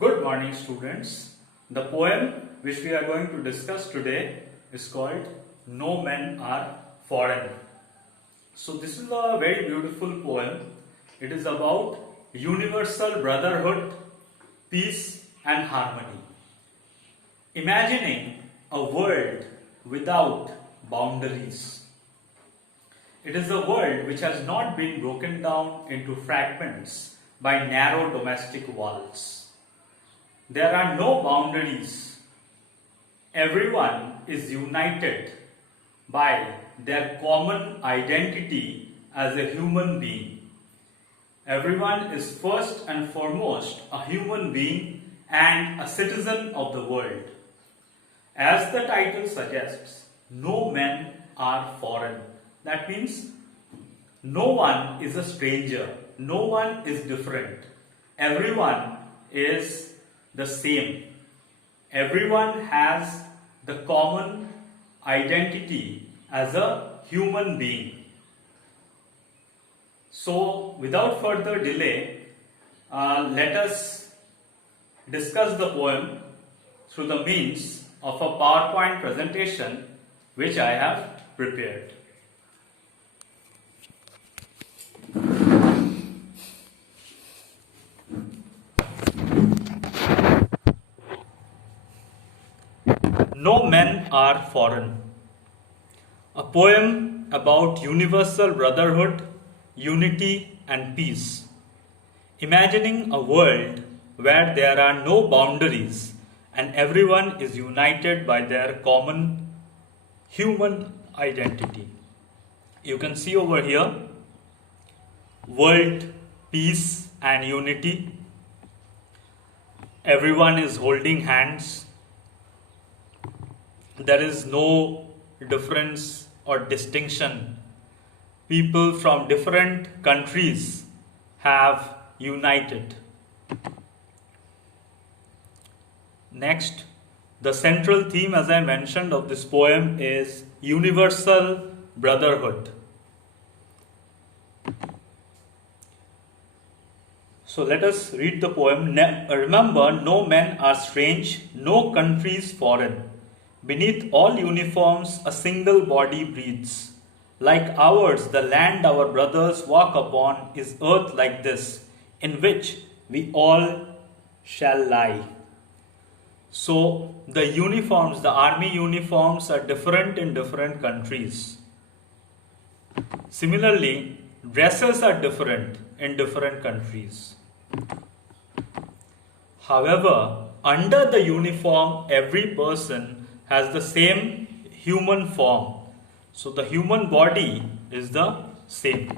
Good morning, students. The poem which we are going to discuss today is called No Men Are Foreign. So, this is a very beautiful poem. It is about universal brotherhood, peace, and harmony. Imagining a world without boundaries. It is a world which has not been broken down into fragments by narrow domestic walls. There are no boundaries. Everyone is united by their common identity as a human being. Everyone is first and foremost a human being and a citizen of the world. As the title suggests, no men are foreign. That means no one is a stranger, no one is different. Everyone is the same. Everyone has the common identity as a human being. So, without further delay, let us discuss the poem through the means of a PowerPoint presentation which I have prepared. No Men Are Foreign. A poem about universal brotherhood, unity, and peace. Imagining a world where there are no boundaries and everyone is united by their common human identity. You can see over here world, peace, and unity. Everyone is holding hands. There is no difference or distinction. People from different countries have united. Next, the central theme, as I mentioned, of this poem is universal brotherhood. So let us read the poem. Remember, no men are strange, no countries foreign. Beneath all uniforms, a single body breathes. Like ours, the land our brothers walk upon is earth like this, in which we all shall lie. So, the uniforms, the army uniforms are different in different countries. Similarly, dresses are different in different countries. However, under the uniform, every person has the same human form. So the human body is the same.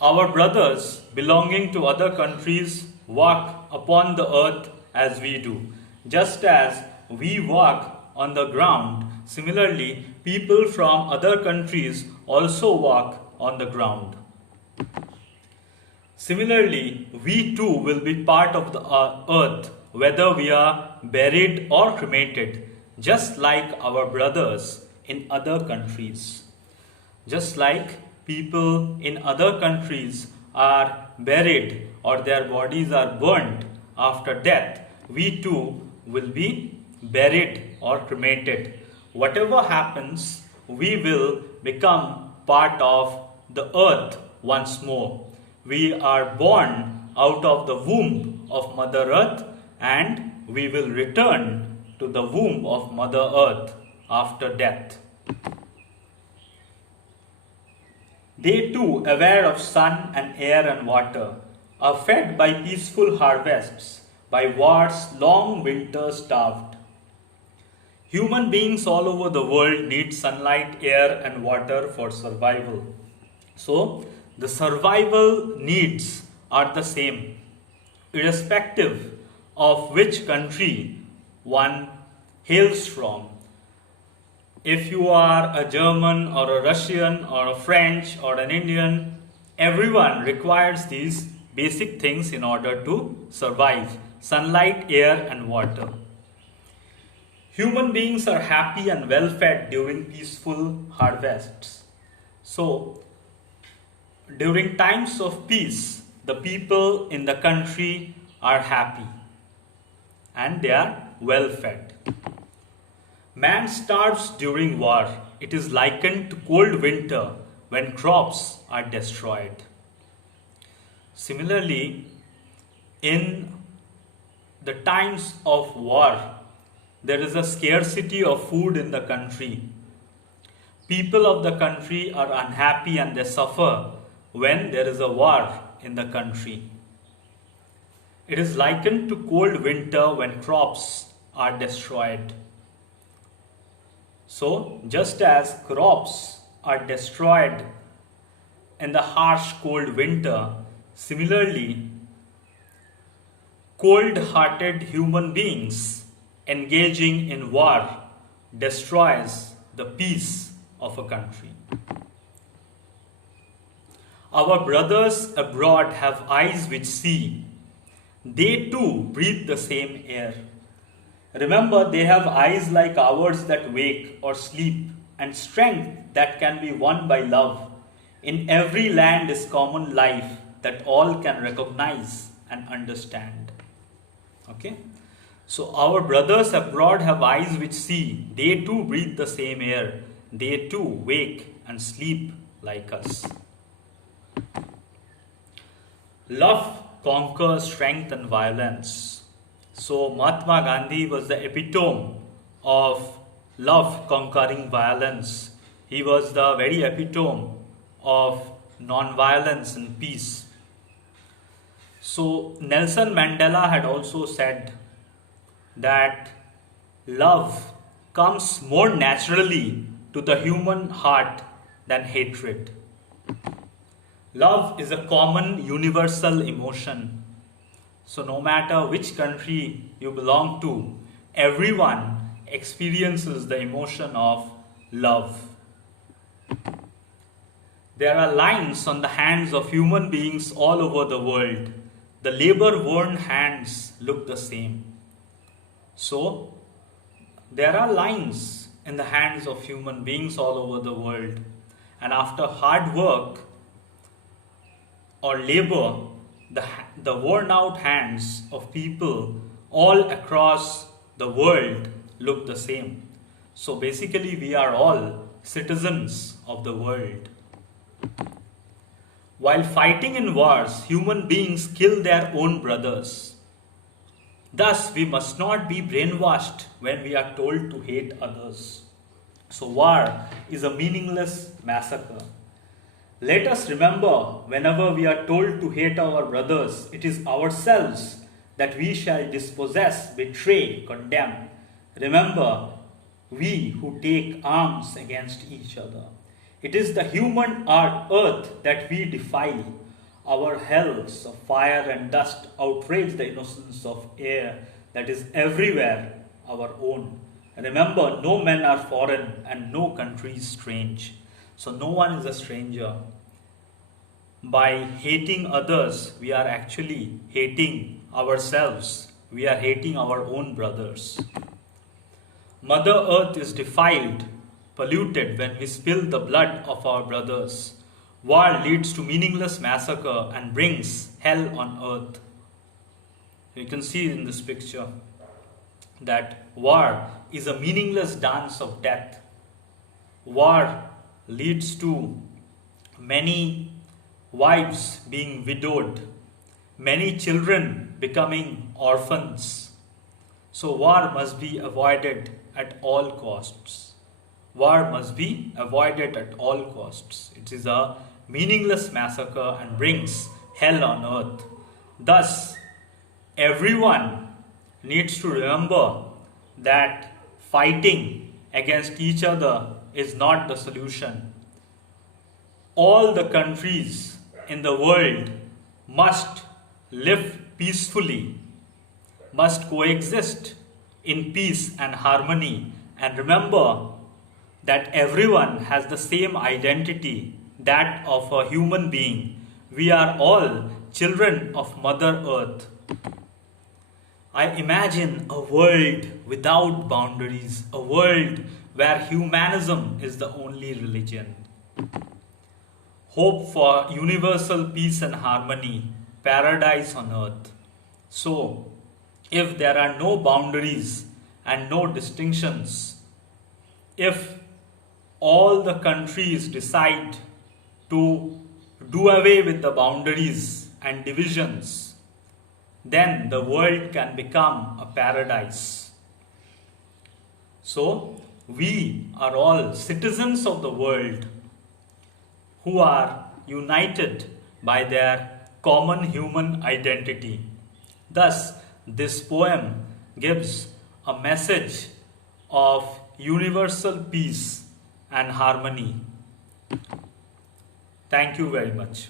Our brothers belonging to other countries walk upon the earth as we do. Just as we walk on the ground, similarly, people from other countries also walk on the ground. Similarly, we too will be part of the earth, whether we are buried or cremated, just like our brothers in other countries. Just like people in other countries are buried or their bodies are burnt after death, we too will be buried or cremated. Whatever happens, we will become part of the earth once more. We are born out of the womb of Mother Earth and we will return to the womb of Mother Earth after death. They too, aware of sun and air and water, are fed by peaceful harvests, by war's long winters starved. Human beings all over the world need sunlight, air, and water for survival. So, the survival needs are the same, irrespective of which country one hails from. If you are a German or a Russian or a French or an Indian, everyone requires these basic things in order to survive: sunlight, air, and water. Human beings are happy and well fed during peaceful harvests. So, during times of peace, the people in the country are happy. and they are well fed. Man starves during war. It is likened to cold winter when crops are destroyed. Similarly, in the times of war, there is a scarcity of food in the country. People of the country are unhappy and they suffer when there is a war in the country. It is likened to cold winter when crops are destroyed. So, just as crops are destroyed in the harsh cold winter, similarly, cold-hearted human beings engaging in war destroys the peace of a country. Our brothers abroad have eyes which see. They too breathe the same air. Remember, they have eyes like ours that wake or sleep, and strength that can be won by love. In every land is common life that all can recognize and understand. Okay? So our brothers abroad have eyes which see. They too breathe the same air. They too wake and sleep like us. Love conquers strength and violence. So Mahatma Gandhi was the epitome of love conquering violence. He was the very epitome of non-violence and peace. So Nelson Mandela had also said that love comes more naturally to the human heart than hatred. Love is a common universal emotion. So no matter which country you belong to, everyone experiences the emotion of love. There are lines on the hands of human beings all over the world. The labor-worn hands look the same. So, there are lines in the hands of human beings all over the world. And after hard work or labor, the worn out hands of people all across the world look the same. So basically, we are all citizens of the world. While fighting in wars, human beings kill their own brothers. Thus, we must not be brainwashed when we are told to hate others. So, war is a meaningless massacre. Let us remember, whenever we are told to hate our brothers, it is ourselves that we shall dispossess, betray, condemn. Remember, we who take arms against each other. It is the human earth that we defile. Our hells of fire and dust outrage the innocence of air that is everywhere our own. Remember, no men are foreign and no country is strange. So no one is a stranger. By hating others, we are actually hating ourselves. We are hating our own brothers. Mother Earth is defiled, polluted when we spill the blood of our brothers. War leads to meaningless massacre and brings hell on earth. You can see in this picture that war is a meaningless dance of death. War leads to many wives being widowed, many children becoming orphans. So war must be avoided at all costs. War must be avoided at all costs. It is a meaningless massacre and brings hell on earth. Thus, everyone needs to remember that fighting against each other is not the solution. All the countries in the world must live peacefully, must coexist in peace and harmony, and remember that everyone has the same identity, that of a human being. We are all children of Mother Earth. I imagine a world without boundaries, a world where humanism is the only religion. Hope for universal peace and harmony, paradise on earth. So, if there are no boundaries and no distinctions, if all the countries decide to do away with the boundaries and divisions, then the world can become a paradise. So, we are all citizens of the world who are united by their common human identity. Thus, this poem gives a message of universal peace and harmony. Thank you very much.